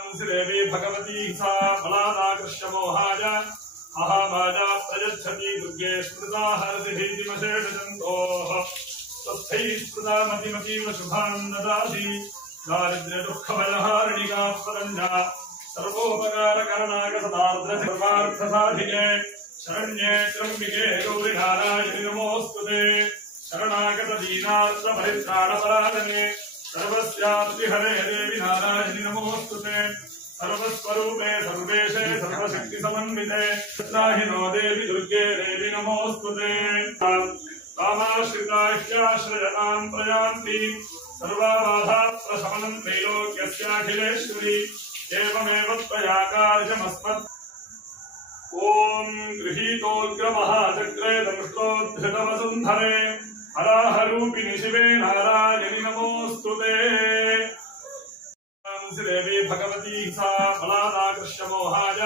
देवी भगवती सा बलादाकृष्य मोहाय महामाया प्रयच्छति दुर्गे स्मृता हरसिद्धीतिमशेषजन्तोः तस्थैः स्मृता मतिमतीव शुभान् ददाति दारिद्र्य दुःखभयहारिणिका स्वरञ्जा सर्वोपकारकरणागतदार्द्र सर्वार्थसाधिके शरण्ये त्र्यम्बिके गौरि नारायणि नमोऽस्तुते शरणागत दीनार्तपरित्राणपरायणे सर्वस्याप्ति हरे देवि नारायणि नमोऽस्तुते सर्वस्वरूपे सर्वेशे सर्वशक्ति समन्विते त्राहि नो देवि दुर्गे देवि नमोऽस्तुते कामाश्रिताश्चाश्रयतां प्रयान्ति सर्वाबाधाप्रशमनं त्रैलोक्यस्याखिलेश्वरी एवमेव त्वया कार्यमस्मत् ॐ गृहीतोऽग्रमहाचक्रे दंष्टोद्धृतवसुन्धरे हराहरूपिणि शिवे नारायणि नमोऽस्तुते देवी भगवती सा बलादाकृष्य मोहाय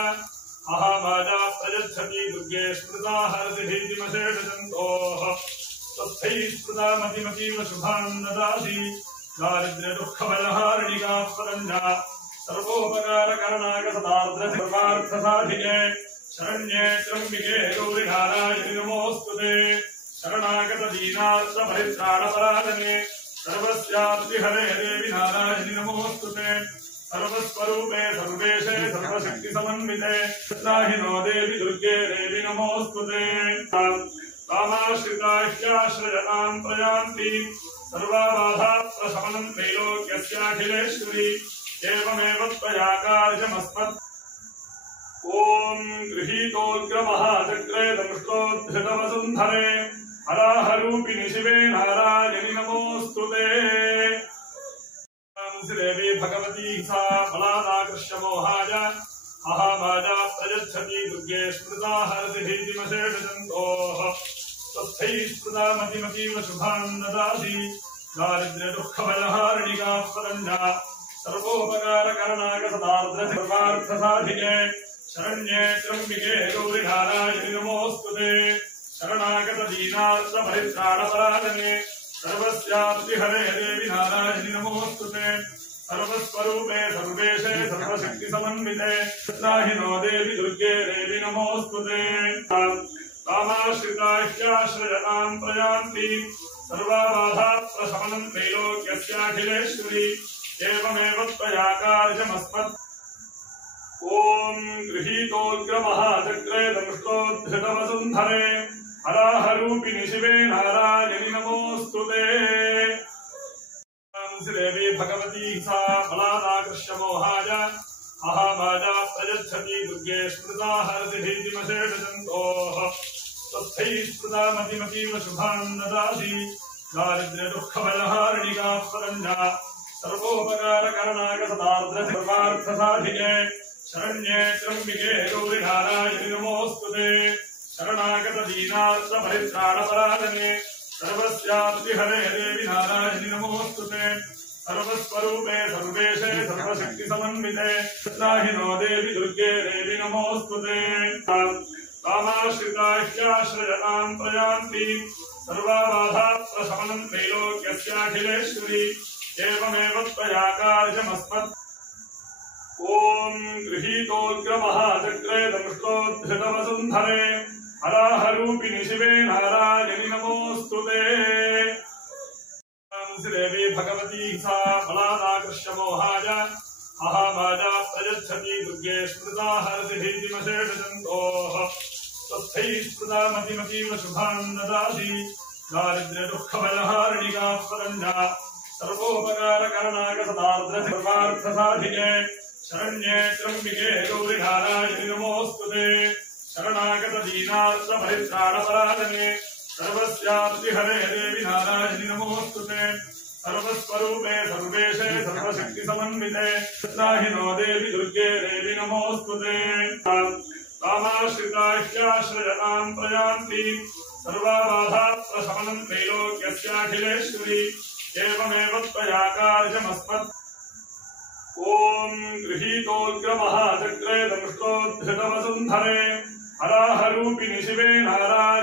महामाया प्रयच्छति दुर्गे स्मृता हरसिद्धीतिमशेषजन्तोः तस्थैः स्मृता मतिमतीव शुभान् ददाति दारिद्र्य दुःखभयहारिणिका स्वरञ्जा सर्वोपकारकरणागतदार्द्र सर्वार्थसाधिके शरण्ये त्र्यम्बिके गौरि नारायणि नमोऽस्तुते शरणागत दीनार्तपरित्राणपरायणे सर्वस्याप्ति हरे देवि नारायणि नमोऽस्तुते सर्वस्वरूपे सर्वेशे सर्वशक्ति समन्विते त्राहि नो देवि दुर्गे देवि नमोऽस्तुते कामाश्रिताश्चाश्रयतां प्रयान्ति सर्वाबाधाप्रशमनं त्रैलोक्यस्याखिलेश्वरी एवमेव त्वया कार्यमस्मत् ॐ गृहीतोऽग्रमहाचक्रे दंष्टोद्धृतवसुन्धरे हराहरूपिणि शिवे नारायणि नमोऽस्तुते देवी भगवती सा बलादाकृष्य मोहाय महामाया प्रयच्छति दुर्गे स्मृता हरसिद्धीतिमशेषजन्तोः तस्थैः स्मृता मतिमतीव शुभान् ददाति दारिद्र्य दुःखभयहारिणिका स्वरञ्जा सर्वोपकारकरणागतदार्द्र सर्वार्थसाधिके शरण्ये त्र्यम्बिके गौरि नारायणि नमोऽस्तुते शरणागत दीनार्तपरित्राणपरायणे सर्वस्याप्ति हरे देवि नारायणि नमोऽस्तुते सर्वस्वरूपे सर्वेशे सर्वशक्ति समन्विते त्राहि नो देवि दुर्गे देवि नमोऽस्तुते कामाश्रिताश्चाश्रयतां प्रयान्ति सर्वाबाधाप्रशमनं त्रैलोक्यस्याखिलेश्वरी एवमेव त्वया कार्यमस्मत् ॐ गृहीतोऽग्रमहाचक्रे दंष्टोद्धृतवसुन्धरे हराहरूपिणि शिवे नारायणि नमोऽस्तुते देवी भगवती सा बलादाकृष्य मोहाय महामाया प्रयच्छति दुर्गे स्मृता हरसिद्धीतिमशेषजन्तोः तस्थैः स्मृता मतिमतीव शुभान् ददाति दारिद्र्य दुःखभयहारिणिका स्वरञ्जा सर्वोपकारकरणागतदार्द्र सर्वार्थसाधिके शरण्ये त्र्यम्बिके गौरि नारायणि नमोऽस्तुते शरणागत दीनार्तपरित्राणपरायणे सर्वस्याप्ति हरे देवि नारायणि नमोऽस्तुते सर्वस्वरूपे सर्वेशे सर्वशक्ति समन्विते त्राहि नो देवि दुर्गे देवि नमोऽस्तुते कामाश्रिताश्चाश्रयतां प्रयान्ति सर्वाबाधाप्रशमनं त्रैलोक्यस्याखिलेश्वरी एवमेव त्वया कार्यमस्मत् ॐ गृहीतोऽग्रमहाचक्रे दंष्टोद्धृतवसुन्धरे हराहरूपिणि शिवे नारायणि नमोऽस्तुते देवी भगवती सा बलादाकृष्य मोहाय महामाया प्रयच्छति दुर्गे स्मृता हरसिद्धीतिमशेषजन्तोः तस्थैः स्मृता मतिमतीव शुभान् ददाति दारिद्र्य दुःखभयहारिणिका स्वरञ्जा सर्वोपकारकरणागतदार्द्र सर्वार्थसाधिके शरण्ये त्र्यम्बिके गौरि नारायणि नमोऽस्तुते शरणागत दीनार्तपरित्राणपरायणे सर्वस्याप्ति हरे देवि नारायणि नमोऽस्तुते सर्वस्वरूपे सर्वेशे सर्वशक्ति समन्विते त्राहि नो देवि दुर्गे देवि नमोऽस्तुते कामाश्रिताश्चाश्रयतां प्रयान्ति सर्वाबाधाप्रशमनं त्रैलोक्यस्याखिलेश्वरी एवमेव त्वया कार्यमस्मत् ॐ गृहीतोऽग्रमहाचक्रे दंष्टोद्धृतवसुन्धरे हराहरूपिणि शिवे नारायणि